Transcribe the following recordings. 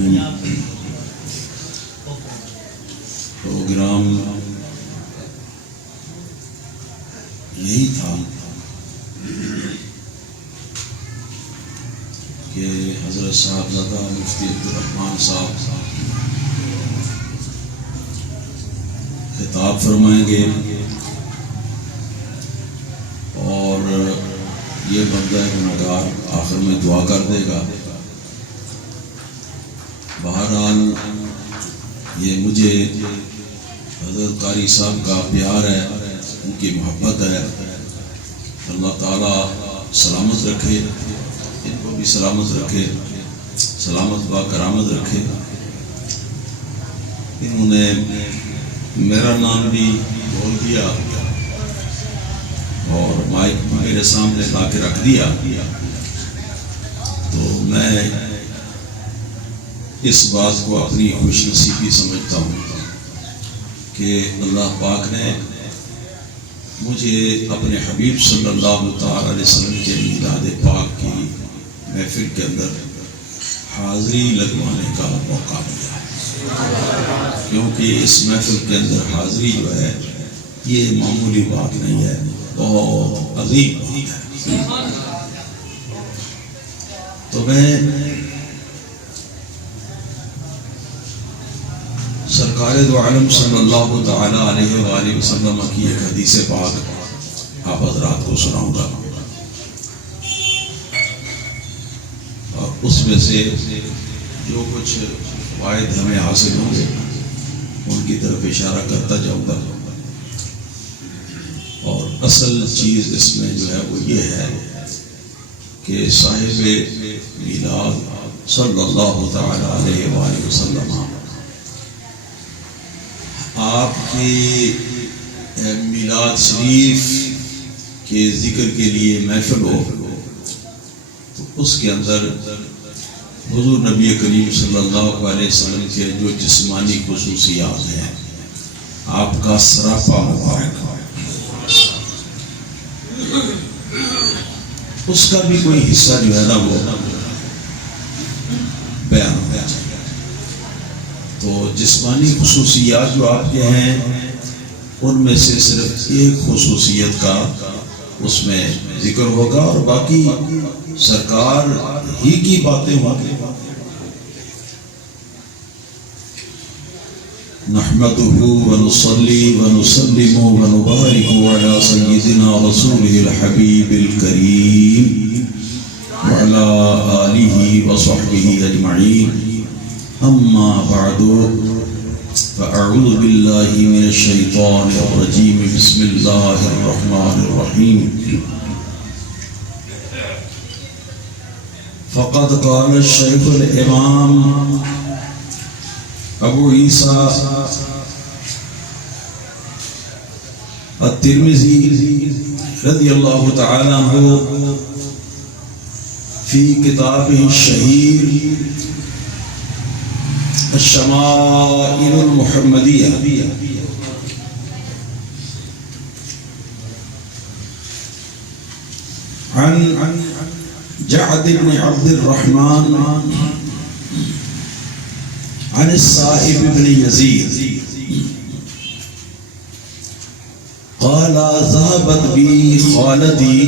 الرحیم. پروگرام یہی تھا کہ حضرت صاحبزادہ مفتی عبدالرحمان صاحب خطاب فرمائیں گے اور یہ بندہ گنہگار آخر میں دعا کر دے گا. بہرحال یہ مجھے حضرت قاری صاحب کا پیار ہے، ان کی محبت ہے. اللہ تعالیٰ سلامت رکھے، ان کو بھی سلامت رکھے، سلامت با کرامت رکھے. انہوں نے میرا نام بھی بول دیا اور مائک میرے سامنے لا کے رکھ دیا، تو میں اس بات کو اپنی خوش نصیبی سمجھتا ہوں کہ اللہ پاک نے مجھے اپنے حبیب صلی اللہ تعالی علیہ وسلم کے میلاد پاک کی محفل کے اندر حاضری لگوانے کا موقع ملا ہے، کیونکہ اس محفل کے اندر حاضری جو ہے یہ معمولی بات نہیں ہے، بہت عظیم بات ہے. تو میں سرکار دو عالم صلی اللہ تعالی علیہ وآلہ وسلم کی ایک حدیث پاک آپ حضرات کو سناؤں گا، اور اس میں سے جو کچھ فوائد ہمیں حاصل ہوں گے ان کی طرف اشارہ کرتا جاؤں گا. اور اصل چیز اس میں جو ہے وہ یہ ہے کہ صاحب میلاد صلی اللہ تعالی علیہ وآلہ وسلم آپ کی میلاد شریف کے ذکر کے لیے محفل ہو تو اس کے اندر حضور نبی کریم صلی اللہ علیہ وسلم کے جو جسمانی خصوصیات ہیں آپ کا سراپا مبارک ہو، اس کا بھی کوئی حصہ جو ہے نا وہ بیان ہو جائے. تو جسمانی خصوصیات جو آپ کے ہیں ان میں سے صرف ایک خصوصیت کا اس میں ذکر ہوگا اور باقی سرکار ہی کی باتیں ہوں گی. نحمده ونصلي ونسلم ونبارك على سيدنا رسوله الحبيب الكريم وعلى آله وصحبه أجمعين. أما بعد فأعوذ بالله من الشيطان الرجيم. بسم الله الرحمن الرحيم. فقد قال الشيخ الإمام ابو عیسیٰ الترمذی رضی اللہ تعالی عنہ فی کتابہ الشہیر الشمائل المحمدیہ عن جعد بن عبد الرحمن عن السائب بن يزيد قال ذهبت بي خالتي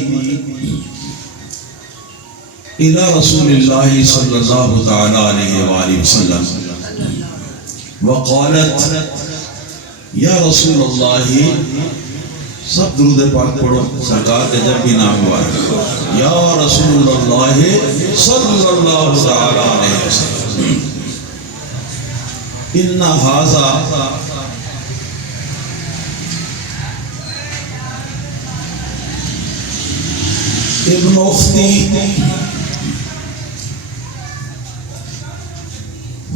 إلى رسول الله صلى الله تعالى عليه وآله وسلم وقالت يا رسول الله، سب درود پاک پڑھو، سرکار کا جب بھی نام ہوا ہے، یا رسول اللہ صلی اللہ تعالی علیہ وسلم، ان ھذا ابن اختی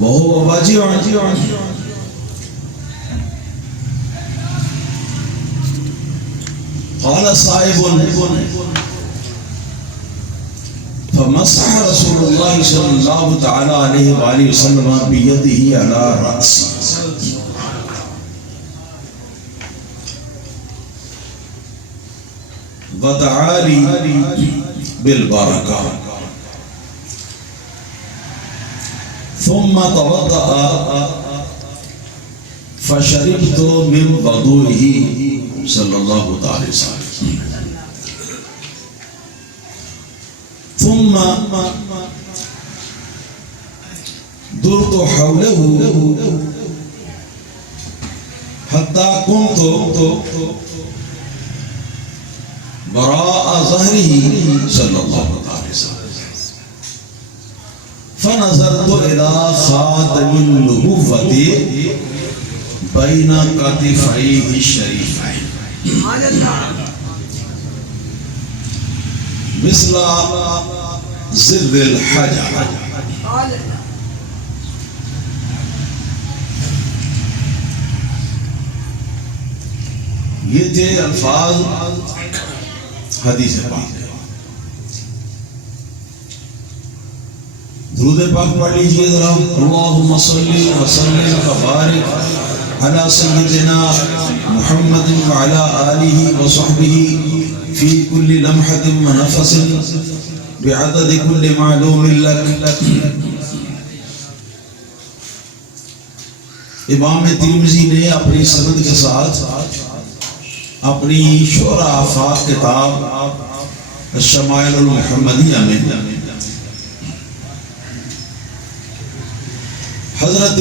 وهو واجع قال صائب فمسح رسول الله صلى الله تعالى عليه وآله وسلم بيده على رأسه ودعا لي بالبركة ثم توضأ فشربت من وضوئه صلی اللہ تعالی وسلم ثم درت حوله حتى كنت براء ظهره صلی اللہ تعالی وسلم فنظرت إلى خاتم النبوة بين كتفيه الشريفين مثل زر الحجر. یہ تھے الفاظ حدیث پاک. درود پاک پڑھ لیجیے ذرا. اللہم صلی وسلم وبارک علی سیدنا محمد وعلی آلہ وصحبہ فی کل لمحۃ ونفس بعدد کل معلوم لک. امام ترمذی نے اپنی سند کے ساتھ اپنی شعراء آفاق کتاب الشمائل المحمدیہ میں حضرت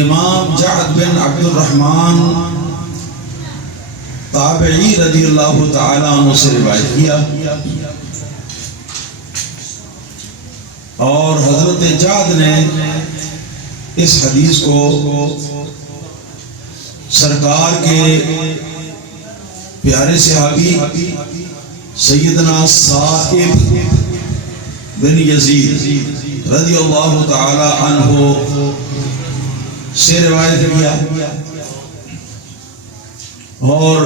امام جعد بن عبد الرحمن تابعی رضی اللہ تعالیٰ عنہ سے روایت کیا اور حضرت جعد نے اس حدیث کو سرکار کے پیارے صحابی سیدنا صائب بن یزید رضی اللہ تعالی عنہ سے روایت کیا اور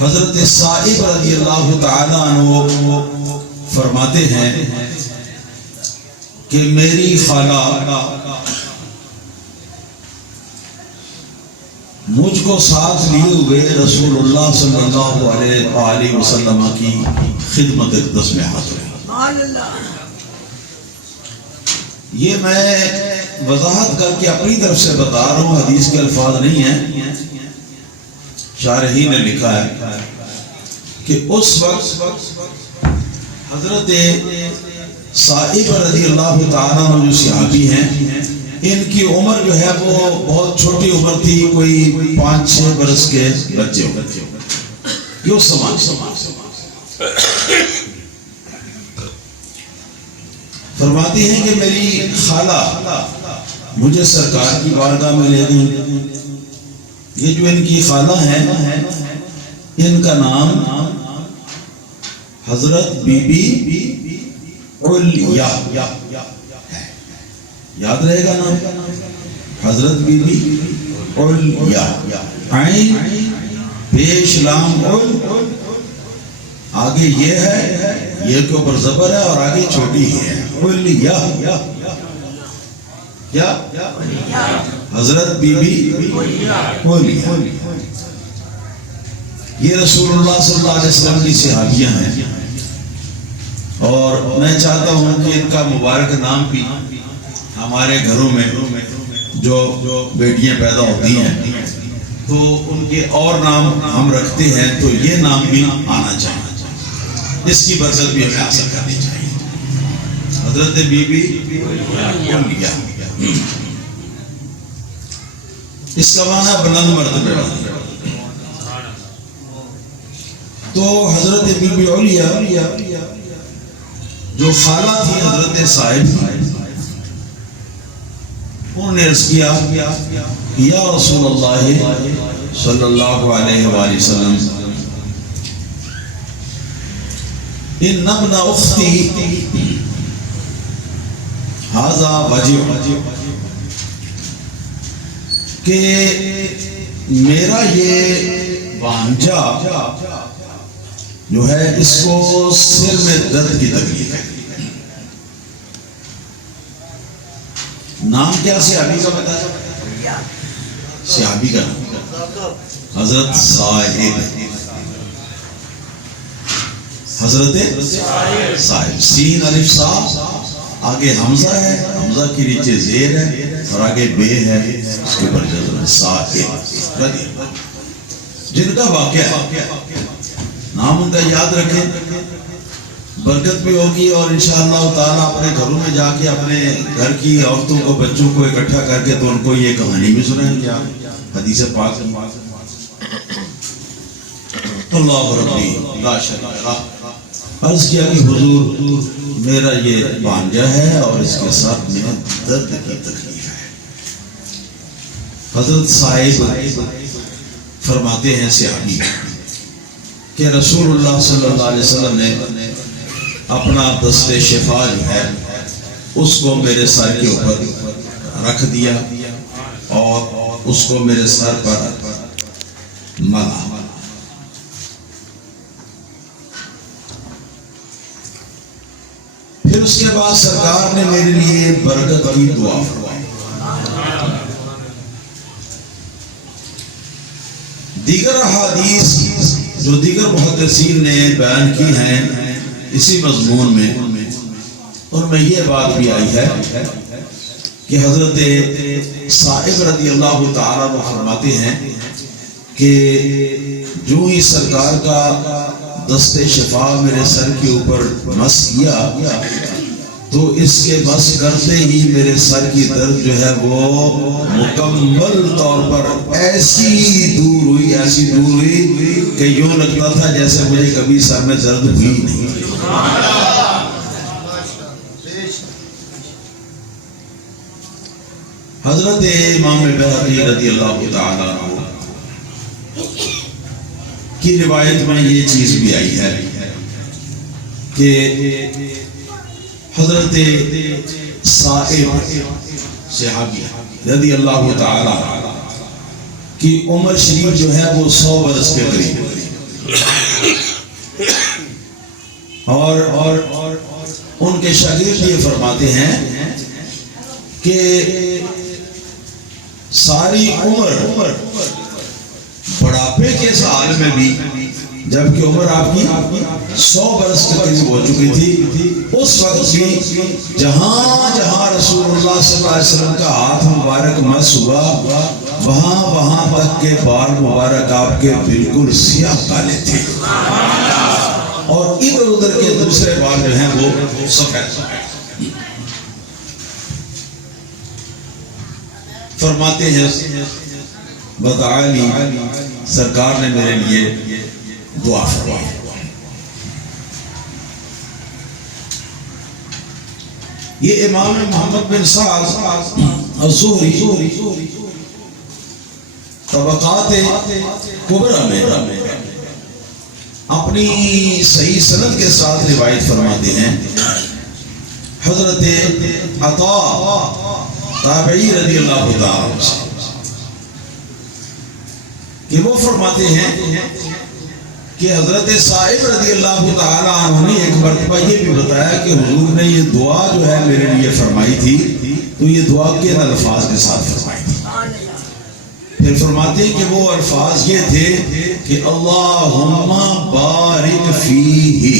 حضرت صائب رضی اللہ تعالی عنہ فرماتے ہیں کہ میری خالہ مجھ کو ساتھ لیے ہوئے رسول اللہ صلی اللہ علیہ وآلہ وسلم کی خدمت اقدس میں حاضر ہے. یہ میں وضاحت کر کے اپنی طرف سے بتا رہا ہوں، حدیث کے الفاظ نہیں ہیں. شارحین نے لکھا ہے کہ اس وقت حضرت صائب رضی اللہ تعالیٰ عنہ جو صحابی ہیں، ان کی عمر جو ہے وہ بہت چھوٹی عمر تھی، کوئی 5-6 برس کے بچے ہوتے یہ اس سماج. فرماتی ہیں کہ میری خالہ مجھے سرکار کی بارگاہ میں لے گئی. یہ جو ان کی خالہ ہیں ان کا نام حضرت بی بی علیا ہے. یاد رہے گا نام حضرت بی بی علیا. عین پیش لام عل، آگے یہ ہے، یہ کے اوپر زبر ہے اور آگے چھوٹی ہے. علیا کیا؟ حضرت بی بی علیا. یہ رسول اللہ صلی اللہ علیہ وسلم کی صحابیاں ہیں اور میں چاہتا ہوں کہ ان کا مبارک نام بھی ہمارے گھروں میں جو بیٹیاں پیدا ہوتی ہیں تو ان کے اور نام ہم رکھتے ہیں تو یہ نام بھی آنا چاہیے. اس کی برکت بھی ہمیں حاصل کرنی چاہیے. حضرت بی بی علیا، اس کا معنی بلند مرتبے والی. تو حضرت بی بی علیا جو خالہ تھی حضرت صائب، انہوں نے عرض کیا یا رسول اللہ صلی اللہ علیہ وآلہ وسلم ان ابن اختی ھذا وجع، کہ میرا یہ بانجا جو ہے اس کو سر میں درد کی تکلیف ہے. نام کیا صحابی کا بتایا؟ صحابی کا نام حضرت صائب، حضرت صائب، سین الف صاد آگے حمزہ ہے، حمزہ کے نیچے زیر ہے اور آگے بے ہے، اس کے اوپر جزم ہے صاحب رضی اللہ، جن کا واقعہ نام ان کا یاد رکھیں، برکت بھی ہوگی اور انشاءاللہ تعالیٰ اپنے گھروں میں جا کے اپنے گھر کی عورتوں کو بچوں کو اکٹھا کر کے تو ان کو یہ کہانی بھی سنائیں گے حدیث پاک اللہ ربی لا شریک لہ۔ عرض کیا کہ حضور میرا یہ بھانجا ہے اور اس کے ساتھ میں درد کی تکلیف ہے۔ حضرت صاحب فرماتے ہیں صحابی کہ رسول اللہ صلی اللہ علیہ وسلم نے اپنا دست شفا جو ہے اس کو میرے سر کے اوپر رکھ دیا اور اس کو میرے سر پر ملا۔ پھر اس کے بعد سرکار نے میرے لیے برکت کی دعا فرمائی۔ دیگر احادیث جو دیگر محدثین نے بیان کی ہیں اسی مضمون میں، ان میں یہ بات بھی آئی ہے کہ حضرت صاحب رضی اللہ تعالیٰ عنہ فرماتے ہیں کہ جو ہی سرکار کا دست شفا میرے سر کے اوپر مس کیا تو اس کے مس کرتے ہی میرے سر کی درد جو ہے وہ مکمل طور پر ایسی دور ہوئی کہ یوں لگتا تھا جیسے مجھے کبھی سر میں درد ہوئی نہیں۔ حضرت امام بہقی رضی اللہ تعالیٰ عنہ کی روایت میں یہ چیز بھی آئی ہے کہ حضرت صاحب صحابی رضی اللہ تعالیٰ کی عمر شریف جو ہے وہ 100 برس کے قریب اور ان کے شاگرد یہ فرماتے ہیں کہ ساری عمر بڑھاپے کے اس حال میں بھی جبکہ عمر آپ کی 100 برس کے قریب ہو چکی تھی، اس وقت بھی جہاں جہاں رسول اللہ صلی اللہ علیہ وسلم کا ہاتھ مبارک مس ہوا وہاں تک کے بال مبارک آپ کے بالکل سیاہ کالے تھے اور ادھر ادھر کے دوسرے بال جو ہیں وہ سفید۔ فرماتے ہیں بدعالی سرکار نے میرے لیے دعا فرمائی۔ یہ امام محمد بن سعد الزہری طبقات کبرا میں اپنی صحیح سند کے ساتھ روایت فرماتے ہیں حضرت عطا تابعی رضی اللہ تعالیٰ کہ وہ فرماتے ہیں کہ حضرت صاحب رضی اللہ تعالیٰ عنہ نے ایک مرتبہ یہ بھی بتایا کہ حضور نے یہ دعا جو ہے میرے لیے فرمائی تھی تو یہ دعا کے الفاظ کے ساتھ فرمائی تھی۔ پھر فرماتے ہیں کہ وہ الفاظ یہ تھے کہ اللہم بارک فیہ،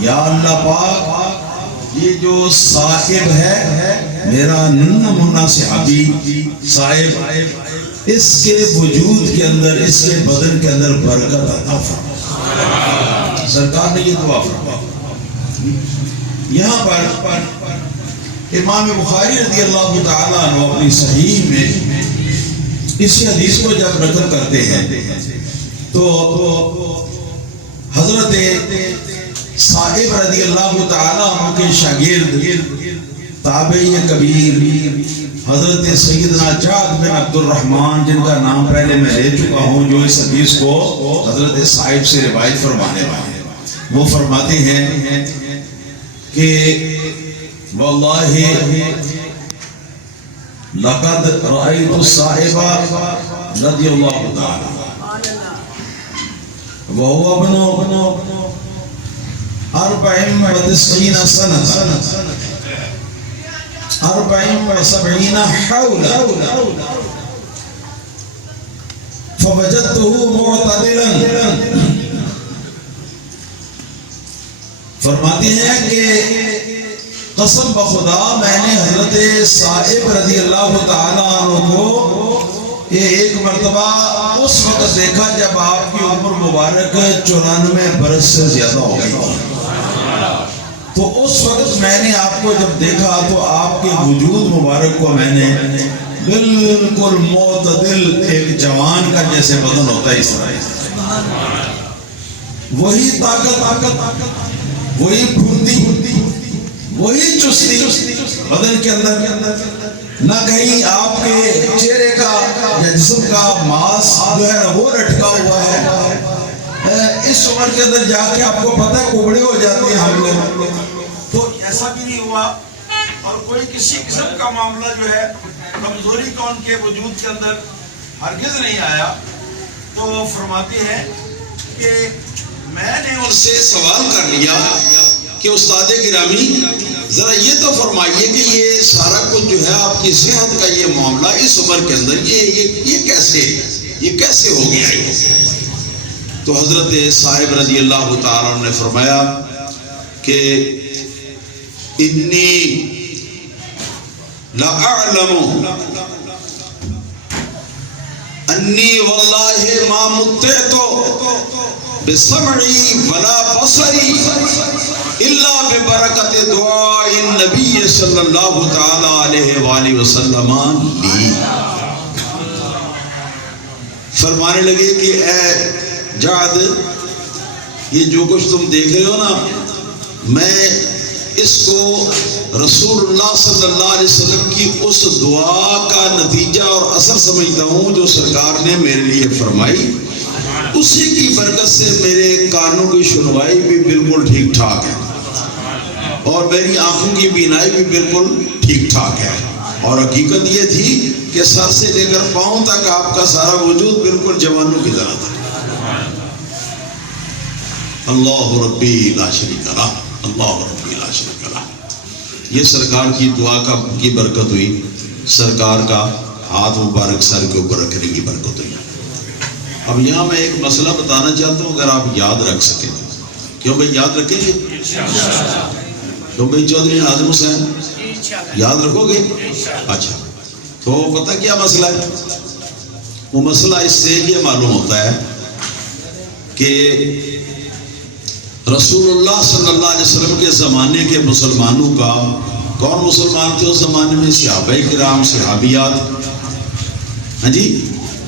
یا اللہ پاک یہ جو صاحب ہے میرا ننھا منہ صحابی صاحب اس کے وجود کے اندر اس کے بدن کے اندر برکت عطا فرما۔ سرکار نے یہ دعا فرمائی۔ یہاں پر امام بخاری رضی اللہ تعالیٰ عنہ اپنی صحیح میں اسی حدیث کو جب نقل کرتے ہیں تو حضرت صاحب رضی اللہ تعالیٰ عنہ کے شاگرد تابعی کبیر حضرت سیدنا جعد بن عبد الرحمن جن کا نام پہلے میں لے چکا ہوں جو اس حدیث کو حضرت صاحب سے روایت فرمانے والے ہیں، وہ فرماتے ہیں کہ واللہ لقد رأيت الصاحب رضی اللہ تعالی وهو ابن 94 سنة 74 حولا فوجدته معتدلا۔ فرماتے ہیں کہ قسم بخدا میں نے حضرت صاحب رضی اللہ تعالیٰ عنہ کو یہ ایک مرتبہ اس وقت دیکھا جب آپ کی عمر مبارک 94 برس سے زیادہ ہو گئی تھی. تو اس وقت میں نے آپ کو جب دیکھا تو آپ کے وجود مبارک کو میں نے بالکل معتدل ایک جوان کا جیسے بدن ہوتا ہے اس طرح، وہی طاقت، وہی پھرتی، وہی چستی بدن کے اندر، نہ کہیں آپ کے چہرے کا یا جسم کا ماس جو ہے وہ لٹکا ہوا ہے. اس عمر کے اندر جا کے آپ کو پتہ ہے کوبڑے ہو جاتے ہیں ہم لوگ، تو ایسا بھی نہیں ہوا. اور کوئی کسی قسم کا معاملہ جو ہے کمزوری کا ان کے وجود کے اندر ہرگز نہیں آیا. تو فرماتے ہیں کہ میں نے ان سے سوال کر لیا کہ استاد گرامی ذرا یہ تو فرمائیے کہ یہ سارا کچھ جو ہے آپ کی صحت کا یہ معاملہ اس عمر کے اندر یہ کیسے ہو گیا ہے؟ تو حضرت صاحب رضی اللہ تعالیٰ نے فرمایا کہ انی لأعلم انی واللہ ما متعتو بسمعی ولا بصری الا ببرکت دعاء النبی صلی اللہ تعالی علیہ وآلہ وسلم لی. فرمانے لگے کہ اے جعد، یہ جو کچھ تم دیکھ رہے ہو نا، میں اس کو رسول اللہ صلی اللہ علیہ وسلم کی اس دعا کا نتیجہ اور اثر سمجھتا ہوں جو سرکار نے میرے لیے فرمائی. اسی کی برکت سے میرے کانوں کی سنوائی بھی بالکل ٹھیک ٹھاک ہے اور میری آنکھوں کی بینائی بھی بالکل ٹھیک ٹھاک ہے. اور حقیقت یہ تھی کہ سر سے لے کر پاؤں تک آپ کا سارا وجود بالکل جوانوں کی طرح تھا. اللہ ربی لا شریک لہ، اللہ ربی لا شریک لہ. یہ سرکار کی دعا کی برکت ہوئی، سرکار کا ہاتھ مبارک سر کے اوپر رکھنے کی برکت ہوئی. اب یہاں میں ایک مسئلہ بتانا چاہتا ہوں، اگر آپ یاد رکھ سکیں. کیوں بھائی یاد رکھیں گے؟ کیوں بھائی چودھری ناظم حسین یاد رکھو گے؟ اچھا، تو پتہ کیا مسئلہ ہے؟ وہ مسئلہ اس سے یہ معلوم ہوتا ہے کہ رسول اللہ صلی اللہ علیہ وسلم کے زمانے کے مسلمانوں کا، کون مسلمان تھے اس زمانے میں؟ صحابہ کرام، صحابیات، ہاں جی،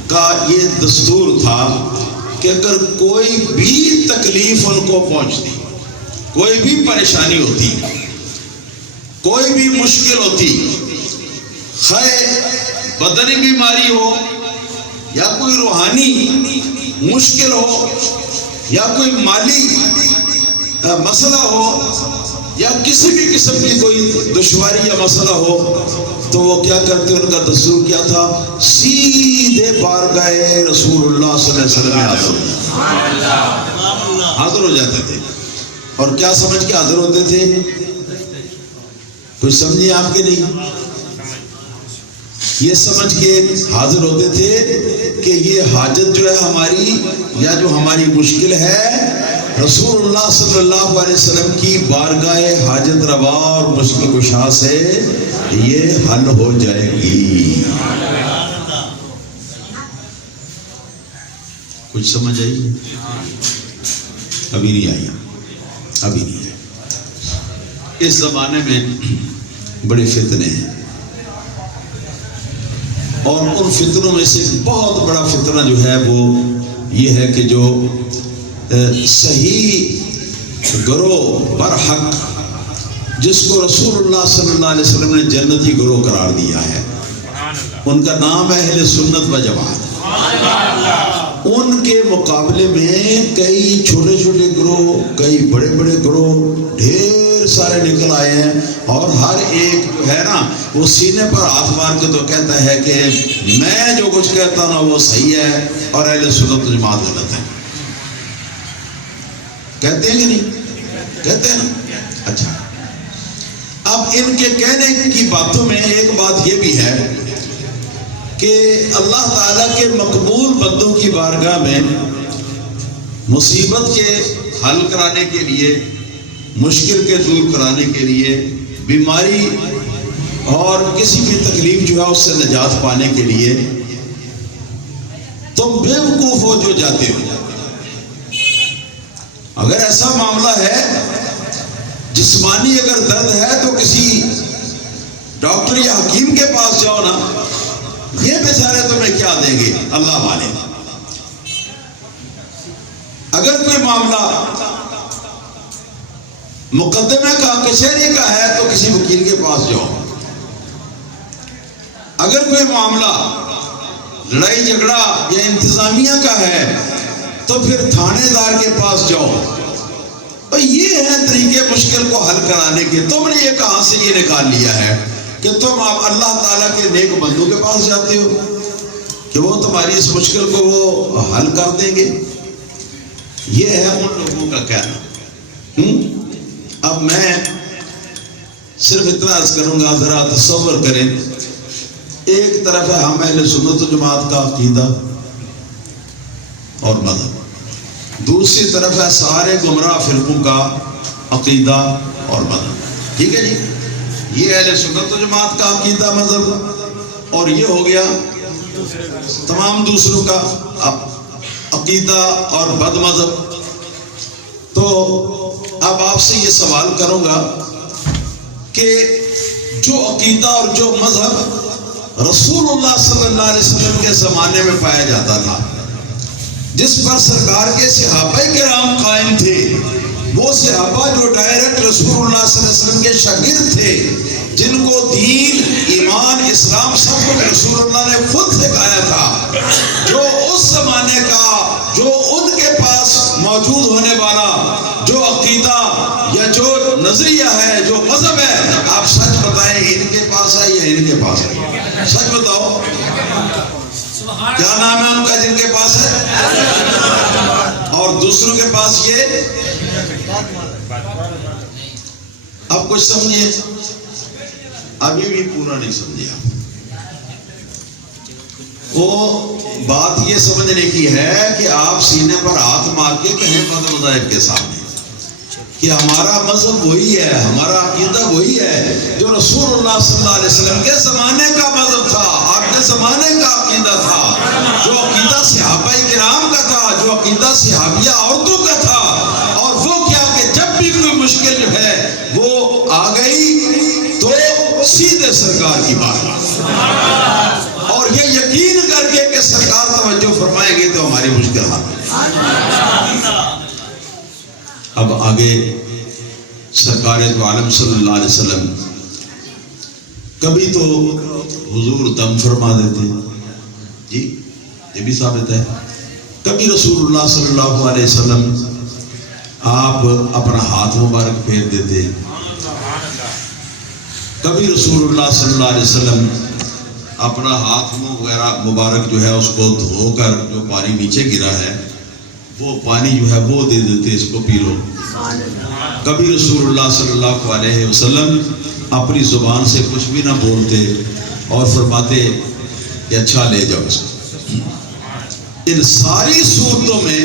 کا یہ دستور تھا کہ اگر کوئی بھی تکلیف ان کو پہنچتی، کوئی بھی پریشانی ہوتی، کوئی بھی مشکل ہوتی، خواہ بدنی بیماری ہو یا کوئی روحانی مشکل ہو یا کوئی مالی مسئلہ ہو یا کسی بھی قسم کی کوئی دشواری یا مسئلہ ہو، تو وہ کیا کرتے؟ ان کا دستور کیا تھا؟ سیدھے بارگاہ رسول اللہ صلی اللہ علیہ وسلم میں حاضر ہو جاتے تھے. اور کیا سمجھ کے حاضر ہوتے تھے؟ کچھ سمجھے آپ کے نہیں؟ یہ سمجھ کے حاضر ہوتے تھے کہ یہ حاجت جو ہے ہماری یا جو ہماری مشکل ہے، رسول اللہ صلی اللہ علیہ وسلم کی بارگاہ حاجت روا اور مشکل کشا سے یہ حل ہو جائے گی. کچھ سمجھ آئی؟ ابھی نہیں آئی، ابھی نہیں آئی. اس زمانے میں بڑے فتنے ہیں، اور ان فتنوں میں سے بہت بڑا فتنہ جو ہے وہ یہ ہے کہ جو صحیح گروہ برحق جس کو رسول اللہ صلی اللہ علیہ وسلم نے جنتی گروہ قرار دیا ہے، ان کا نام ہے اہل سنت و جماعت. ان کے مقابلے میں کئی چھوٹے چھوٹے گروہ، کئی بڑے بڑے گروہ ڈھیر سارے نکل آئے ہیں، اور ہر ایک جو ہے نا وہ سینے پر ہاتھ مار کے تو کہتا ہے کہ میں جو کچھ کہتا ہوں نا وہ صحیح ہے اور اہل سنت و جماعت غلط ہے. کہتے ہیں کہ نہیں؟ کہتے ہیں نا. اچھا، اب ان کے کہنے کی باتوں میں ایک بات یہ بھی ہے کہ اللہ تعالیٰ کے مقبول بندوں کی بارگاہ میں مصیبت کے حل کرانے کے لیے مشکل کے دور کرانے کے لیے، بیماری اور کسی بھی تکلیف جو ہے اس سے نجات پانے کے لیے تم بے وقوف ہو جو جاتے ہو۔ اگر ایسا معاملہ ہے، جسمانی اگر درد ہے تو کسی ڈاکٹر یا حکیم کے پاس جاؤ نا، یہ بیچارے تمہیں کیا دیں گے اللہ والے۔ اگر کوئی معاملہ مقدمے کا کچہری کا ہے تو کسی وکیل کے پاس جاؤ۔ اگر کوئی معاملہ لڑائی جھگڑا یا انتظامیہ کا ہے تو پھر تھانے دار کے پاس جاؤ۔ اور یہ ہے طریقے مشکل کو حل کرانے کے۔ تم نے یہ کہاں سے یہ نکال لیا ہے کہ تم آپ اللہ تعالیٰ کے نیک بندوں کے پاس جاتے ہو کہ وہ تمہاری اس مشکل کو وہ حل کر دیں گے؟ یہ ہے ان لوگوں کا کہنا۔ اب میں صرف اتنا عرض کروں گا، ذرا تصور کریں، ایک طرف ہے ہم اہل سنت و جماعت کا عقیدہ اور مذہب، دوسری طرف ہے سارے گمراہ فرقوں کا عقیدہ اور مذہب۔ ٹھیک ہے جی، یہ اہل سنت و جماعت کا عقیدہ مذہب، اور یہ ہو گیا تمام دوسروں کا عقیدہ اور بد مذہب۔ تو اب آپ سے یہ سوال کروں گا کہ جو عقیدہ اور جو مذہب رسول اللہ صلی اللہ علیہ وسلم کے زمانے میں پایا جاتا تھا، جس پر سرکار کے صحابہ کرام قائم تھے، وہ صحابہ جو ڈائریکٹ رسول اللہ صلی اللہ علیہ وسلم کے شاگرد تھے، جن کو دین، ایمان، اسلام سب کچھ رسول اللہ نے خود سکھایا تھا، جو اس زمانے کا، جو ان کے پاس موجود ہونے والا جو عقیدہ یا جو نظریہ ہے، جو مذہب ہے، آپ سچ بتائیں ان کے پاس ہے یا ان کے پاس ہے؟ سچ بتاؤ، کیا نام ہے ان کا جن کے پاس ہے؟ اور دوسروں کے پاس یہ؟ اب کچھ سمجھیے، ابھی بھی پورا نہیں سمجھا۔ وہ بات یہ سمجھنے کی ہے کہ آپ سینے پر ہاتھ مار کے کہیں مذہب مذاہب کے سامنے کہ ہمارا مذہب وہی ہے، ہمارا عقیدہ وہی ہے جو رسول اللہ صلی اللہ علیہ وسلم کے زمانے کا مذہب تھا، آپ کے زمانے کا عقیدہ تھا، جو عقیدہ صحابہ کرام کا تھا، جو عقیدہ صحابیہ عورتوں کا تھا۔ اور وہ کیا کہ جب بھی کوئی مشکل جو ہے وہ آ گئی تو سیدھے سرکار کی بات، اور یہ یقین کر کے کہ سرکار توجہ فرمائیں گے تو ہماری مشکل حل۔ اب آگے سرکار دو عالم صلی اللہ علیہ وسلم کبھی تو حضور دم فرما دیتے، جی یہ بھی ثابت ہے، کبھی رسول اللہ صلی اللہ علیہ وسلم آپ اپنا ہاتھ مبارک پھیر دیتے، کبھی رسول اللہ صلی اللہ علیہ وسلم اپنا ہاتھ منہ وغیرہ مبارک جو ہے اس کو دھو کر جو پانی نیچے گرا ہے وہ پانی جو ہے وہ دے دیتے، اس کو پی لو۔ کبھی رسول اللہ صلی اللہ علیہ وسلم اپنی زبان سے کچھ بھی نہ بولتے اور فرماتے کہ اچھا لے جاؤ اس کو۔ ان ساری صورتوں میں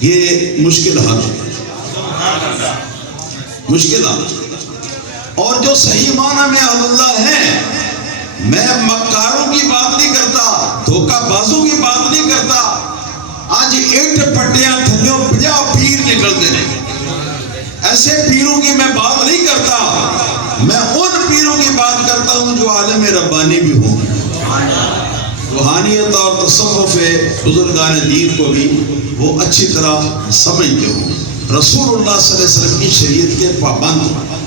یہ مشکل حل، مشکل حل۔ اور جو صحیح معنی میں اہل اللہ ہیں، میں مکاروں کی بات نہیں کرتا، دھوکہ بازوں کی بات نہیں کرتا، آج اینٹ پٹیاں تھلیوں 50 پیر نکلتے ہیں، ایسے پیروں کی میں بات نہیں کرتا، میں ان پیروں کی بات کرتا ہوں جو عالم ربانی بھی ہوں، روحانیت اور تصوف بزرگان دین کو بھی وہ اچھی طرح سمجھتے ہوں، رسول اللہ صلی اللہ علیہ وسلم کی شریعت کے پابند ہوں۔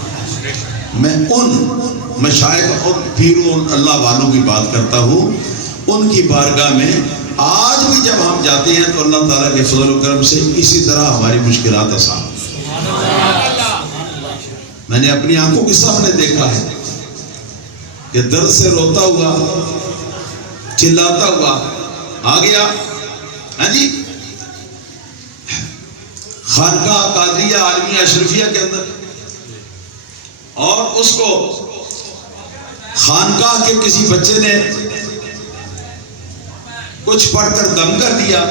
میں ان مشائخ اور پیروں اللہ والوں کی بات کرتا ہوں، ان کی بارگاہ میں آج بھی جب ہم جاتے ہیں تو اللہ تعالیٰ کے فضل و کرم سے اسی طرح ہماری مشکلات آسان۔ میں نے اپنی آنکھوں کے سامنے دیکھا ہے کہ درد سے روتا ہوا، چلاتا ہوا آ گیا، ہاں جی، خانقاہ قادریہ عالمیہ اشرفیہ کے اندر، اور اس کو خانقاہ کے کسی بچے نے کچھ پڑھ کر دم کر دیا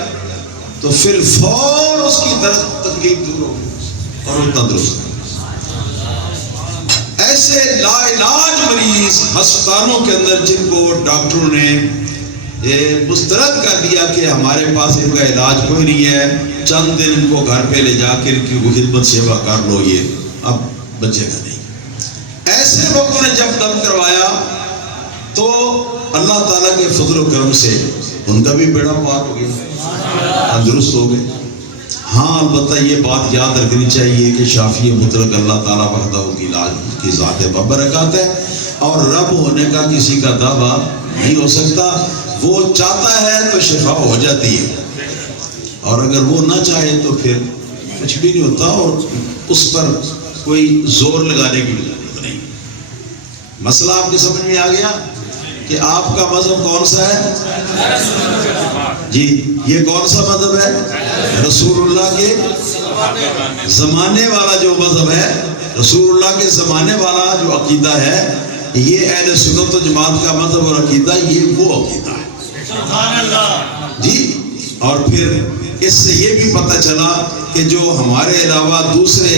تو پھر فوراً اس کی درد تکلیف دور ہو گئی اور وہ تندرست ایسے لا علاج مریض ہسپتالوں کے اندر جن کو ڈاکٹروں نے مسترد کر دیا کہ ہمارے پاس ان کا علاج کوئی نہیں ہے، چند دن ان کو گھر پہ لے جا کے ان کی خدمت سیوا کر لو، یہ اب بچے گا نہیں، ایسے لوگوں نے جب دم کروایا تو اللہ تعالیٰ کے فضل و کرم سے ان کا بھی بیڑا پار ہو گیا، تندرست ہو گئے۔ ہاں البتہ یہ بات یاد رکھنی چاہیے کہ شافی مطلق اللہ تعالیٰ وحدہ کی کی ذات ببرکات ہے، اور رب ہونے کا کسی کا دعویٰ نہیں ہو سکتا۔ وہ چاہتا ہے تو شفا ہو جاتی ہے، اور اگر وہ نہ چاہے تو پھر کچھ بھی نہیں ہوتا، اور اس پر کوئی زور لگانے کی ضرورت نہیں۔ مسئلہ آپ کی سمجھ میں آ گیا کہ آپ کا مذہب کون سا ہے؟ جی یہ کون سا مذہب ہے؟ رسول اللہ کے زمانے والا جو مذہب ہے، رسول اللہ کے زمانے والا جو عقیدہ ہے، یہ اہل سنت و جماعت کا مذہب اور عقیدہ، یہ وہ عقیدہ ہے جی۔ اور پھر اس سے یہ بھی پتہ چلا کہ جو ہمارے علاوہ دوسرے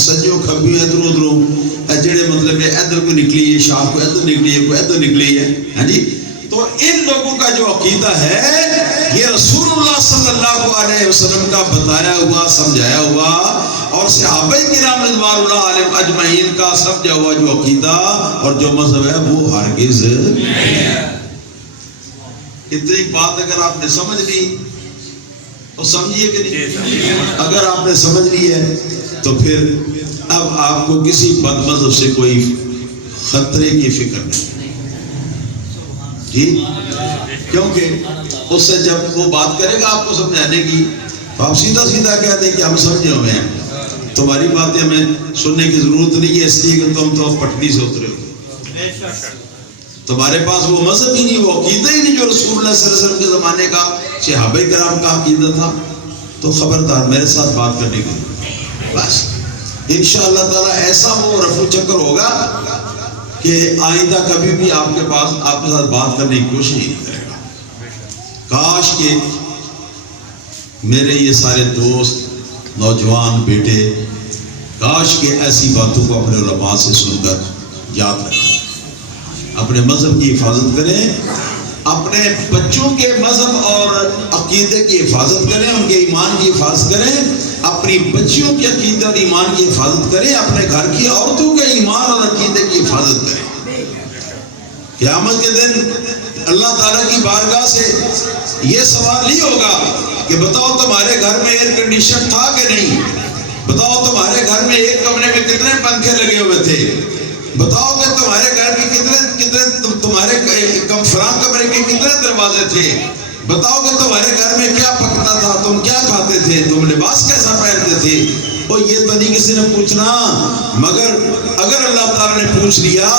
سجو کھبی ادھر ادھر جڑے مطلب ادھر کو نکلی ہے، شاہ کو ادھر نکلی ہے، کوئی ادھر نکلی ہے، ہاں جی، تو ان لوگوں کا جو عقیدہ ہے یہ رسول اللہ صلی اللہ علیہ وسلم کا بتایا ہوا، سمجھایا ہوا، اور صحابہ کرام رضوان اللہ علیہم اجمعین کا سمجھا ہوا جو عقیدہ اور جو مذہب ہے وہ ہرگز نہیں ہے۔ اتنی بات اگر آپ نے سمجھ لی تو سمجھیے کہ نہیں، اگر آپ نے سمجھ لی ہے تو پھر اب آپ کو کسی بد مذہب سے کوئی خطرے کی فکر نہیں جی، کیونکہ اس سے جب وہ بات کرے گا آپ کو سمجھانے کی تو آپ سیدھا سیدھا کہہ دیں کہ ہم سمجھے ہوئے ہیں، تمہاری باتیں ہمیں سننے کی ضرورت نہیں ہے، اس لیے کہ تم تو پٹنی سے اترے ہو، تمہارے پاس وہ مذہب ہی نہیں، وہ عقیدہ ہی نہیں جو رسول اللہ صلی اللہ علیہ وسلم کے زمانے کا صحابہ کرام کا عقیدہ تھا، تو خبردار میرے ساتھ بات کرنے کی بس انشاءاللہ تعالیٰ ایسا وہ رفع چکر ہوگا کہ آئندہ کبھی بھی آپ کے پاس آپ کے ساتھ بات کرنے کی کوشش نہیں کرے گا۔ کاش کہ میرے یہ سارے دوست نوجوان بیٹے کاش کہ ایسی باتوں کو اپنے علماء سے سن کر یاد رکھیں، اپنے مذہب کی حفاظت کریں، اپنے بچوں کے مذہب اور عقیدے کی حفاظت کریں، ان کے ایمان کی حفاظت کریں، اپنی بچیوں کے عقیدے اور ایمان کی حفاظت کریں، اپنے گھر کی عورتوں کے ایمان اور عقیدے کی حفاظت کریں۔ قیامت کے دن اللہ تعالیٰ کی بارگاہ سے یہ سوال نہیں ہوگا کہ بتاؤ تمہارے گھر میں ایئر کنڈیشن تھا کہ نہیں، بتاؤ تمہارے گھر میں ایک کمرے میں کتنے پنکھے لگے ہوئے تھے، بتاؤ کہ تمہارے گھر کے کتنے تمہارے فلاں کمرے کے کتنے دروازے تھے، بتاؤ کہ تمہارے گھر میں کیا پکتا تھا، تم کیا کھاتے تھے، تم لباس کیسا پہنتے تھے۔ اور یہ تو نہیں کسی نے پوچھنا، مگر اگر اللہ تعالیٰ نے پوچھ لیا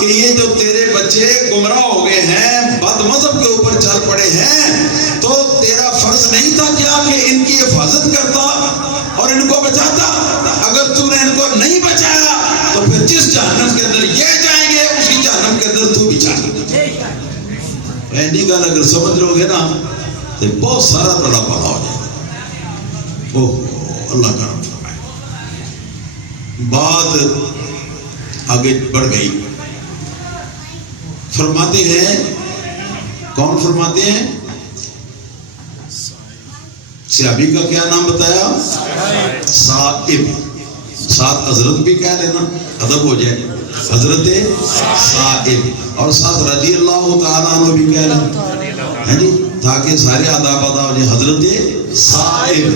کہ یہ جو تیرے بچے گمراہ ہو گئے ہیں، بد مذہب کے اوپر چل پڑے ہیں، تو تیرا فرض نہیں تھا کیا کہ ان کی حفاظت کرتا اور ان کو بچاتا؟ اگر تو نے ان کو نہیں بچایا تو پھر جس جہنم کے اندر یہ جائیں گے اسی جہنم کے اندر تو بھی جائے۔ ایسی گل اگر سمجھ لو گے نا تو بہت سارا بڑا بھلا ہو جائے گا۔ اللہ کا رحم فرمائے۔ بات آگے بڑھ گئی، فرماتے ہیں، کون فرماتے ہیں؟ صحابی کا کیا نام بتایا؟ صائب، ساتھ حضرت بھی کہہ لینا، ادب ہو جائے، حضرت صائب، اور ساتھ رضی اللہ تعالیٰ عنہ بھی کہہ لینا، ہے جی، تاکہ سارے آداب ادا ہو جائے۔ حضرت صائب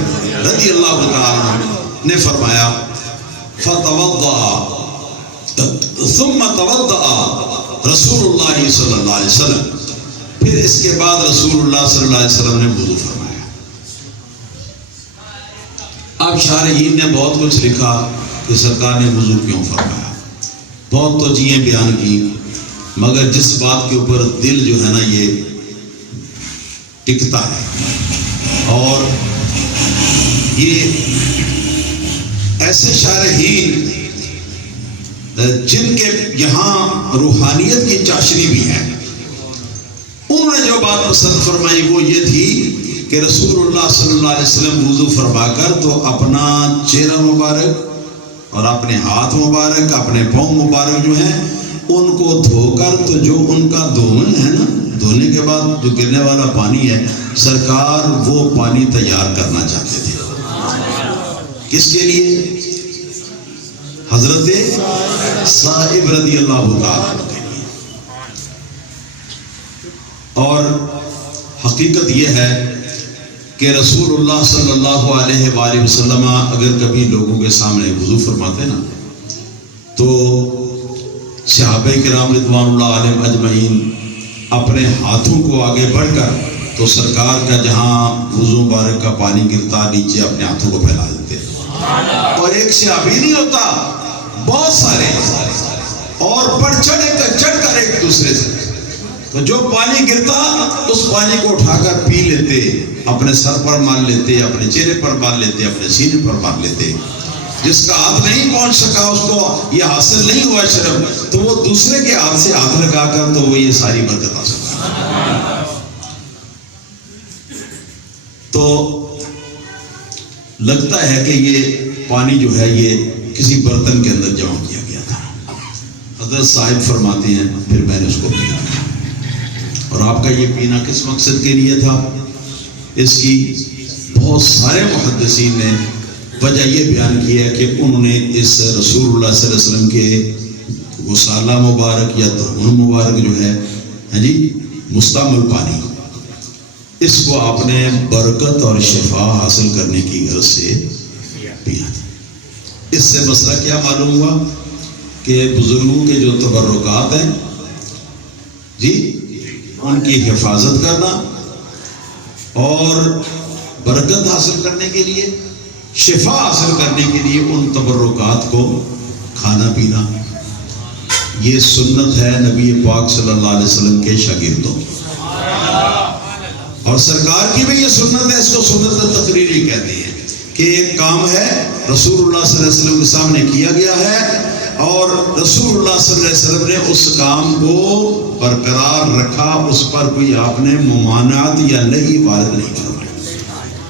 رضی اللہ تعالیٰ عنہ نے فرمایا فتوضأ ثم توضأ رسول اللہ صلی اللہ علیہ وسلم، پھر اس کے بعد رسول اللہ صلی اللہ علیہ وسلم نے وضو فرمایا۔ اب شارحین نے بہت کچھ لکھا کہ سرکار نے وضو کیوں فرمایا، بہت توجیہیں بیان کی، مگر جس بات کے اوپر دل جو ہے نا یہ ٹکتا ہے، اور یہ ایسے شارحین جن کے یہاں روحانیت کی چاشنی بھی ہے، انہوں نے جو بات پسند فرمائی وہ یہ تھی کہ رسول اللہ صلی اللہ علیہ وسلم وضو فرما کر تو اپنا چہرہ مبارک اور اپنے ہاتھ مبارک اپنے پاؤں مبارک جو ہیں ان کو دھو کر، تو جو ان کا دھونا ہے نا، دھونے کے بعد جو گرنے والا پانی ہے، سرکار وہ پانی تیار کرنا چاہتے تھے. کس کے لیے؟ حضرت صاحب رضی اللہ تعالیٰ کے لیے. اور حقیقت یہ ہے کہ رسول اللہ صلی اللہ علیہ وآلہ وسلم اگر کبھی لوگوں کے سامنے وضو فرماتے نا، تو صحابہ کرام رضوان اللہ علیہم اجمعین اپنے ہاتھوں کو آگے بڑھ کر تو سرکار کا جہاں وضو مبارک کا پانی گرتا نیچے اپنے ہاتھوں کو پھیلا دیتے. اور ایک صحابی نہیں ہوتا، بہت سارے، اور بڑھ چڑھ کر ایک دوسرے سے، تو جو پانی گرتا اس پانی کو اٹھا کر پی لیتے، اپنے سر پر مال لیتے، اپنے چہرے پر مال لیتے، اپنے سینے پر مال لیتے. جس کا ہاتھ نہیں پہنچ سکا، اس کو یہ حاصل نہیں ہوا شرف، تو وہ دوسرے کے ہاتھ سے ہاتھ لگا کر تو وہ یہ ساری برکت حاصل کرتا. تو لگتا ہے کہ یہ پانی جو ہے یہ کسی برتن کے اندر جمع کیا گیا تھا. حضرت صاحب فرماتے ہیں پھر میں نے اس کو پیا. اور آپ کا یہ پینا کس مقصد کے لیے تھا؟ اس کی بہت سارے محدثین نے وجہ یہ بیان کی ہے کہ انہوں نے اس رسول اللہ صلی اللہ علیہ وسلم کے غسالہ مبارک یا تہمن مبارک جو ہے جی مستعمل پانی، اس کو آپ نے برکت اور شفا حاصل کرنے کی غرض سے پیا تھا. اس سے مسئلہ کیا معلوم ہوا کہ بزرگوں کے جو تبرکات ہیں جی ان کی حفاظت کرنا اور برکت حاصل کرنے کے لیے، شفا حاصل کرنے کے لیے ان تبرکات کو کھانا پینا، یہ سنت ہے نبی پاک صلی اللہ علیہ وسلم کے شاگردوں. اور سرکار کی بھی یہ سنت ہے، اس کو سنت تقریری کہتے ہیں کہ ایک کام ہے رسول اللہ صلی اللہ علیہ وسلم کے سامنے کیا گیا ہے اور رسول اللہ صلی اللہ علیہ وسلم نے اس کام کو برقرار رکھا، اس پر کوئی آپ نے ممانعت یا نہیں وارد نہیں فرمائی،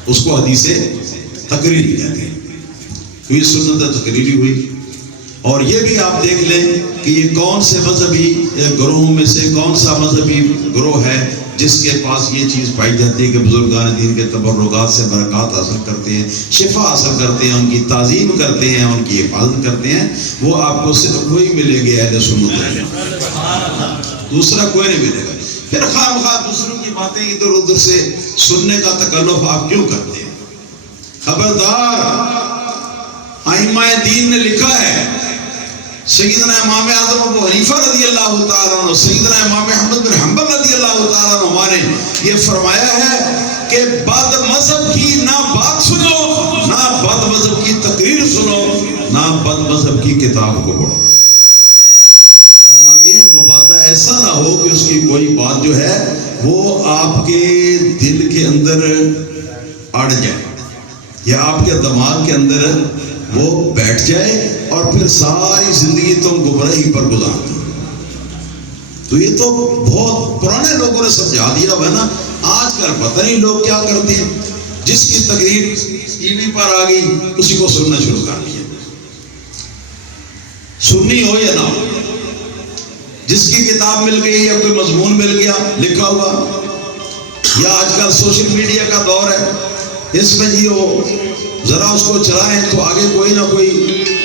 اس کو حدیث تقریری کہتے ہیں. تو یہ سنت تقریری ہوئی. اور یہ بھی آپ دیکھ لیں کہ یہ کون سے مذہبی گروہوں میں سے کون سا مذہبی گروہ ہے جس کے پاس یہ چیز پائی جاتی ہے کہ بزرگان دین کے تبرکات سے برکات حاصل کرتے ہیں، شفا حاصل کرتے ہیں، ان کی تعظیم کرتے ہیں، ان کی حفاظت کرتے ہیں. وہ آپ کو صرف وہی ملے گا اہل سنت، دوسرا کوئی نہیں ملے گا. پھر خواہ دوسروں کی باتیں ادھر ادھر سے سننے کا تکلف آپ کیوں کرتے ہیں؟ خبردار، ائمہ دین نے لکھا ہے، سیدنا امام اعظم ابو حنیفہ رضی اللہ تعالیٰ عنہ، سیدنا امام احمد بن حنبل رضی اللہ تعالیٰ عنہ نے یہ فرمایا ہے کہ بد مذہب کی نہ بات سنو، نہ بد مذہب کی تقریر سنو، نہ بد مذہب کی کتاب کو پڑھو. فرماتے ہیں مبادہ ایسا نہ ہو کہ اس کی کوئی بات جو ہے وہ آپ کے دل کے اندر اڑ جائے یا آپ کے دماغ کے اندر وہ بیٹھ جائے اور پھر ساری زندگی تم گمراہی پر گزار دو. تو یہ تو بہت پرانے لوگوں نے سمجھا دیا ہے نا. آج کل پتہ نہیں لوگ کیا کرتے ہیں، جس کی تقریر ٹی وی پر آ گئی اسی کو سننا شروع کر دیا، سننی ہو یا نہ ہو. جس کی کتاب مل گئی یا کوئی مضمون مل گیا لکھا ہوا، یا آج کل سوشل میڈیا کا دور ہے، اس میں جی وہ ذرا اس کو چلائیں تو آگے کوئی نہ کوئی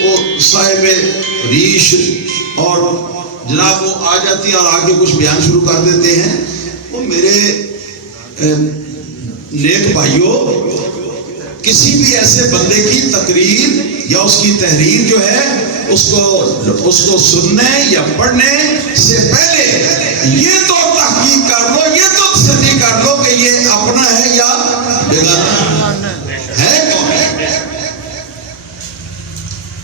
وہ صاحب ریش اور جناب وہ آ جاتی ہے اور آگے کچھ بیان شروع کر دیتے ہیں. وہ میرے نیک بھائیوں، کسی بھی ایسے بندے کی تقریر یا اس کی تحریر جو ہے اس کو سننے یا پڑھنے سے پہلے یہ تو تحقیق کر لو، یہ تو تسلی کر لو کہ یہ اپنا ہے یا بیگانہ ہے. کون ہے؟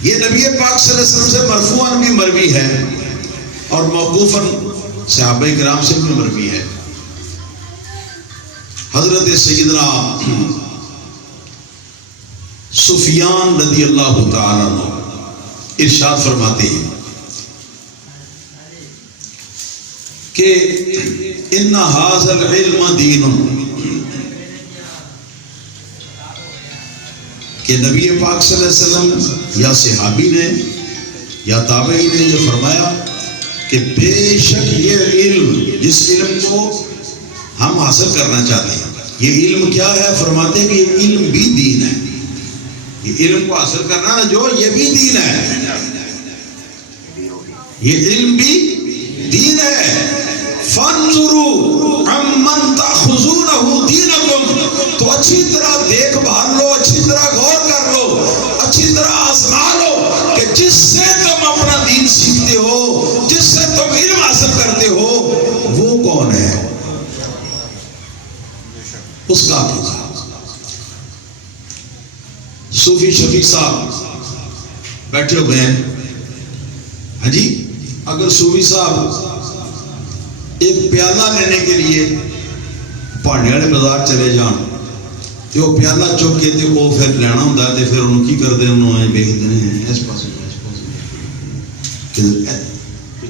یہ نبی پاک صلی اللہ علیہ وسلم سے مرفوعاً بھی مروی ہے اور موقوفاً صحابہ کرام سے بھی مروی ہے. حضرت سیدنا سفیان رضی اللہ تعالیٰ عنہ ارشاد فرماتے ہیں کہ ان ھذا العلم دین، کہ نبی پاک صلی اللہ علیہ وسلم یا صحابی نے یا تابعی نے یہ فرمایا کہ بے شک یہ علم، جس علم کو ہم حاصل کرنا چاہتے ہیں، یہ علم کیا ہے؟ فرماتے ہیں کہ یہ علم بھی دین ہے. یہ علم کو حاصل کرنا نا جو، یہ بھی دین ہے، یہ علم بھی دین ہے. فانظروا عمن تاخذونه دینکم، تو اچھی طرح دیکھ بھال لو، اچھی طرح غور کر لو، اچھی طرح آزما لو کہ جس سے تم اپنا دین سیکھتے ہو، جس سے تم علم حاصل کرتے ہو، وہ کون ہے، اس کا کیا. صوفی شفیق صاحب بیٹھے ہوئے ہیں، ہاں جی، اگر صوفی صاحب ایک پیالہ لینے کے لیے پہاڑے والے بازار چلے جان تو وہ پیالہ چک کے تے وہ پھر لینا ہوتا ہے، پھر انہوں کی کرتے ہیں، انہوں ویکھتے ہیں اس پاس کوئی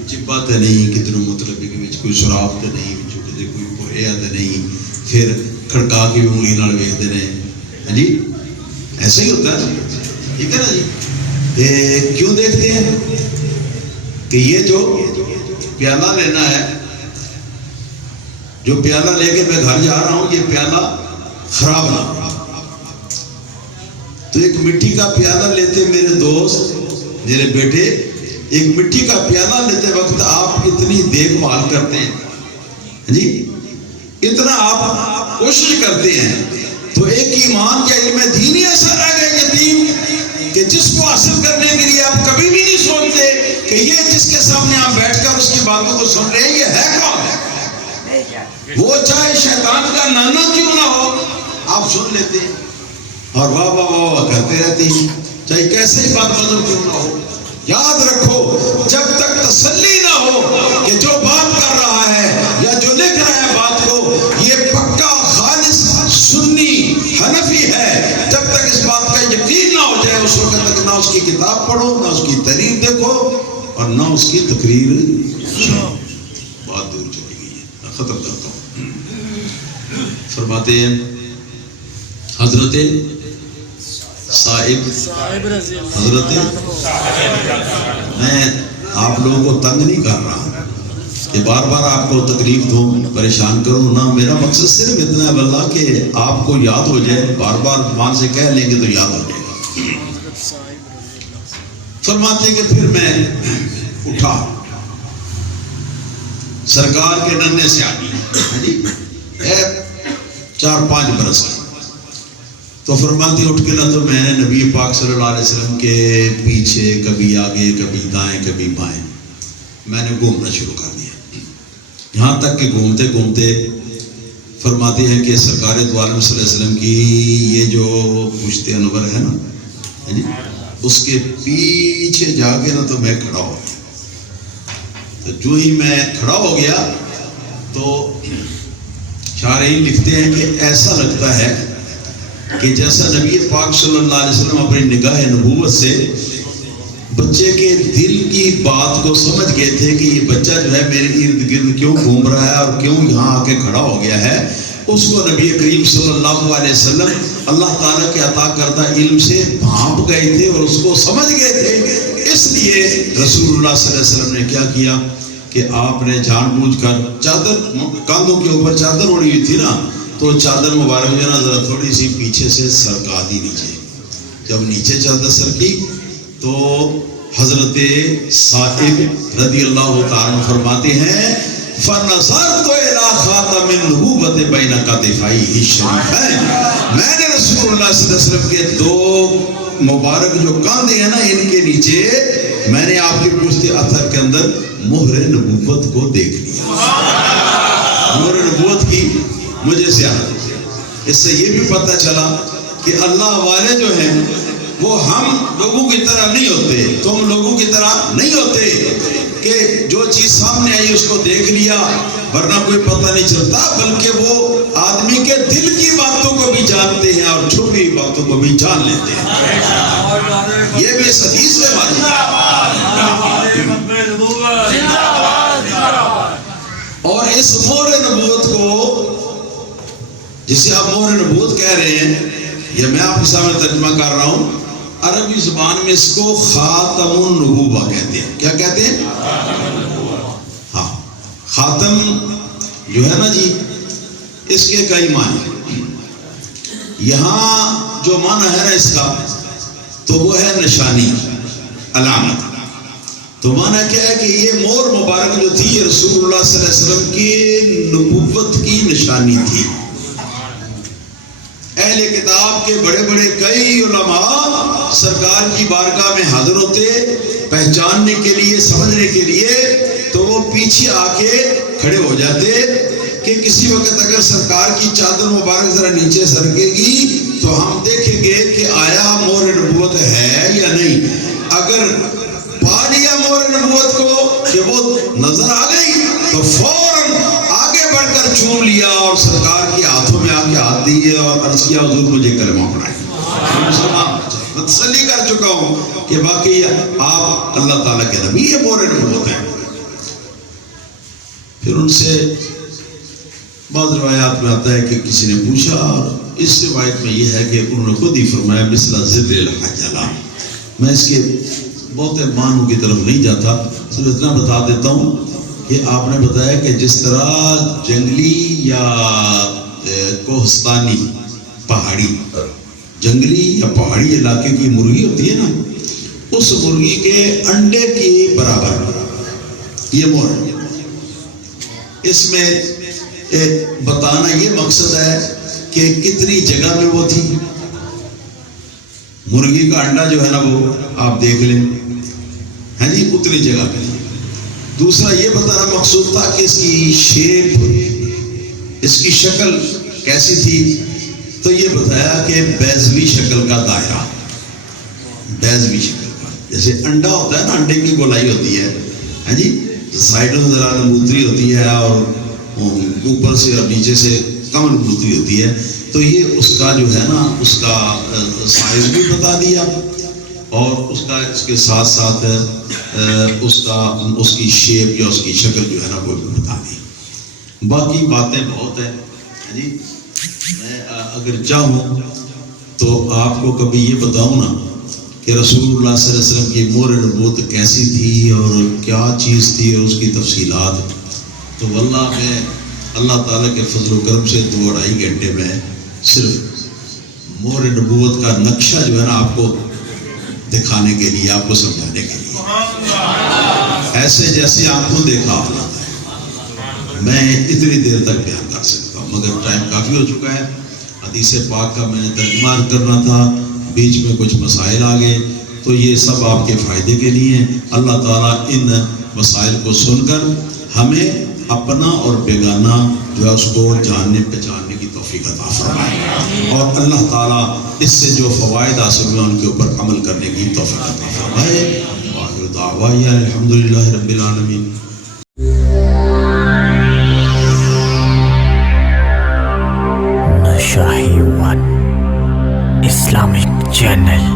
چبا تو نہیں، کدھر مطلب کہ کوئی شراب تو نہیں، کدھر کوئی بھریا تو نہیں، پھر کھڑکا کے انگلی نال ویکھتے ہیں. ہاں جی، ایسا ہی ہوتا ہے، ٹھیک ہے نا جی. کیوں دیکھتے ہیں کہ یہ جو پیالہ لینا ہے، جو پیالہ لے کے میں گھر جا رہا ہوں، یہ پیالہ خراب نہ ہو. تو ایک مٹی کا پیالہ لیتے میرے دوست، میرے بیٹے، ایک مٹی کا پیالہ لیتے وقت آپ اتنی دیکھ بھال کرتے ہیں جی، اتنا آپ کوشش کرتے ہیں، تو ایک ایمان یا علم دین ہی ایسا رہ گیا یتیم کہ جس کو حاصل کرنے کے لیے آپ کبھی بھی نہیں سوچتے کہ یہ جس کے سامنے آپ بیٹھ کر اس کی باتوں کو سن رہے ہیں یہ ہے کون ہے. وہ چاہے شیطان کا نانا کیوں نہ ہو، آپ سن لیتے ہیں اور واہ واہ واہ واہ کرتے رہتے ہیں، چاہے کیسے ہی بات مطلب کیوں نہ ہو. یاد رکھو، جب تک تسلی نہ ہو کہ جو بات کر رہا ہے یا جو لکھ رہا ہے بات کو یہ پکا خالص سنی حنفی ہے، جب تک اس بات کا یقین نہ ہو جائے اس وقت تک نہ اس کی کتاب پڑھو، نہ اس کی تحریر دیکھو اور نہ اس کی تقریر سنو. بات دور چلی گئی ہے، ختم کرتا ہوں. فرماتے ہیں حضرت صاحب حضرت، میں آپ لوگوں کو تنگ نہیں کر رہا کہ بار بار آپ کو تکلیف دوں، پریشان کروں نہ. میرا مقصد صرف اتنا ہے واللہ کہ آپ کو یاد ہو جائے، بار بار زبان سے کہہ لیں گے تو یاد ہو جائے گا. فرماتے ہیں کہ پھر میں اٹھا، سرکار کے ننے سے آدمی 4-5 برس کے، تو فرماتے اٹھ کے نہ تو میں نے نبی پاک صلی اللہ علیہ وسلم کے پیچھے کبھی آگے کبھی دائیں کبھی بائیں میں نے گھومنا شروع کر دیا، یہاں تک کہ گھومتے گھومتے فرماتے ہیں کہ سرکار دو عالم صلی اللہ علیہ وسلم کی یہ جو پشت انور ہے نا، اس کے پیچھے جا کے نا تو میں کھڑا ہو گیا. تو جو ہی میں کھڑا ہو گیا تو شارحین لکھتے ہیں کہ ایسا لگتا ہے کہ جیسا نبی پاک صلی اللہ علیہ وسلم اپنی نگاہ نبوت سے بچے کے دل کی بات کو سمجھ گئے تھے کہ یہ بچہ جو ہے میرے ارد گرد کیوں گھوم رہا ہے اور کیوں یہاں آ کے کھڑا ہو گیا ہے. اس کو نبی کریم صلی اللہ علیہ وسلم اللہ تعالیٰ کے عطا کردہ علم سے بھانپ گئے تھے اور اس کو سمجھ گئے تھے. اس لیے رسول اللہ صلی اللہ علیہ وسلم نے کیا کیا کہ آپ نے جان بوجھ کر چادر، کاندھوں کے اوپر چادر اڑی ہوئی تھی نا، تو چادر مبارک جو نا ذرا تھوڑی سی پیچھے سے سرکا دی نیچے. جب نیچے چادر سرکی تو حضرت صاحب رضی اللہ تعالیٰ فرماتے ہیں فَنَظَرْتُ إِلَىٰ خَاتَمِ النُّبُوَّةِ بَيْنَ كَتِفَيْهِ الشَّرِيفَيْنِ، میں نے رسول اللہ صلی اللہ علیہ وسلم کے 2 مبارک جو کاندھے ہیں نا ان کے نیچے میں نے آپ کی پشت اثر کے اندر مہر نبوت کو دیکھ لیا. مہر نبوت کی مجھے سیاحت. اس سے یہ بھی پتہ چلا کہ اللہ والے جو ہیں وہ ہم لوگوں کی طرح نہیں ہوتے، تم لوگوں کی طرح نہیں ہوتے کہ جو چیز سامنے آئی اس کو دیکھ لیا ورنہ کوئی پتہ نہیں چلتا، بلکہ وہ آدمی کے دل کی باتوں کو بھی جانتے ہیں اور چھپی باتوں کو بھی جان لیتے ہیں. یہ بھی اس حدیث سے معلوم ہے. اور اس مہر نبوت کو جسے آپ مہر نبوت کہہ رہے ہیں یہ میں آپ کے سامنے ترجمہ کر رہا ہوں. عربی زبان میں اس کو خاتم النبوہ کہتے ہیں. کیا کہتے ہیں؟ ہاں، خاتم جو ہے نا جی، اس کے کئی معنی. یہاں جو معنی ہے نا اس کا، تو وہ ہے نشانی، علامت. تو معنی کیا ہے کہ یہ مور مبارک جو تھی یہ رسول اللہ صلی اللہ علیہ وسلم کی نبوت کی نشانی تھی. اہل کتاب کے بڑے بڑے کئی علماء سرکار کی بارگاہ میں حاضر ہوتے پہچاننے کے لیے، سمجھنے کے لیے، تو وہ پیچھے آ کے کھڑے ہو جاتے کہ کسی وقت اگر سرکار کی چادر مبارک ذرا نیچے سرکے گی تو ہم دیکھیں گے کہ آیا مور نبوت ہے یا نہیں. اگر پا لیا مور نبوت کو کہ وہ نظر آ گئی تو فوراً آگے بڑھ کر چوم لیا اور سرکار کے ہاتھوں میں آ کے ہاتھ دیے اور عرض کیا حضور مجھے کلمہ پڑھائیں. میں تسلی کر چکا ہوں کہ واقعی آپ اللہ تعالیٰ کے نبی، یہ مور نبوت ہے. پھر ان سے بعض روایات میں آتا ہے کہ کسی نے پوچھا، اور اس روایت میں یہ ہے کہ انہوں نے خود ہی فرمایا مثل ذبر الحجلہ. میں اس کے بہت معنوں کی طرف نہیں جاتا، صرف اتنا بتا دیتا ہوں کہ آپ نے بتایا کہ جس طرح جنگلی یا کوہستانی پہاڑی، جنگلی یا پہاڑی علاقے کی مرغی ہوتی ہے نا، اس مرغی کے انڈے کے برابر یہ مور. اس میں بتانا یہ مقصد ہے کہ کتنی جگہ میں وہ تھی. مرغی کا انڈا جو ہے نا وہ آپ دیکھ لیں، ہے جی، اتنی جگہ پہ. دوسرا یہ بتانا مقصود تھا کہ اس کی شیپ، اس کی شکل کیسی تھی. تو یہ بتایا کہ بیضوی شکل کا دائرہ، بیضوی شکل کا، جیسے انڈا ہوتا ہے نا، انڈے کی گولائی ہوتی ہے جی، سائڈوں سے ذرا نمودری ہوتی ہے اور اوپر سے اور نیچے سے کم نمودری ہوتی ہے. تو یہ اس کا جو ہے نا، اس کا سائز بھی بتا دیا اور اس کا اس کے ساتھ ساتھ اس کی شیپ یا اس کی شکل جو ہے نا وہ بھی بتا دی. باقی باتیں بہت ہیں جی. میں اگر چاہوں تو آپ کو کبھی یہ بتاؤں نا کہ رسول اللہ صلی اللہ علیہ وسلم کی مور نبوت کیسی تھی اور کیا چیز تھی اور اس کی تفصیلات، تو واللہ میں اللہ تعالیٰ کے فضل و کرم سے 2-2.5 گھنٹے میں صرف مور نبوت کا نقشہ جو ہے نا آپ کو دکھانے کے لیے، آپ کو سمجھانے کے لیے، ایسے جیسے آپ کو دیکھا ہوتا ہے، میں اتنی دیر تک بیان کر سکتا ہوں، مگر ٹائم کافی ہو چکا ہے. حدیث پاک کا میں نے ترجمہ کرنا تھا، بیچ میں کچھ مسائل آ گئے، تو یہ سب آپ کے فائدے کے لیے ہیں. اللہ تعالیٰ ان مسائل کو سن کر ہمیں اپنا اور بیگانہ جو ہے اس کو جاننے پہچاننے کی توفیق عطا فرمائے، اور اللہ تعالیٰ اس سے جو فوائد حاصل ہوئے ان کے اوپر عمل کرنے کی توفیق عطا فرمائے. وآخر دعوانا الحمدللہ رب العالمین. Shahi One Islamic Channel.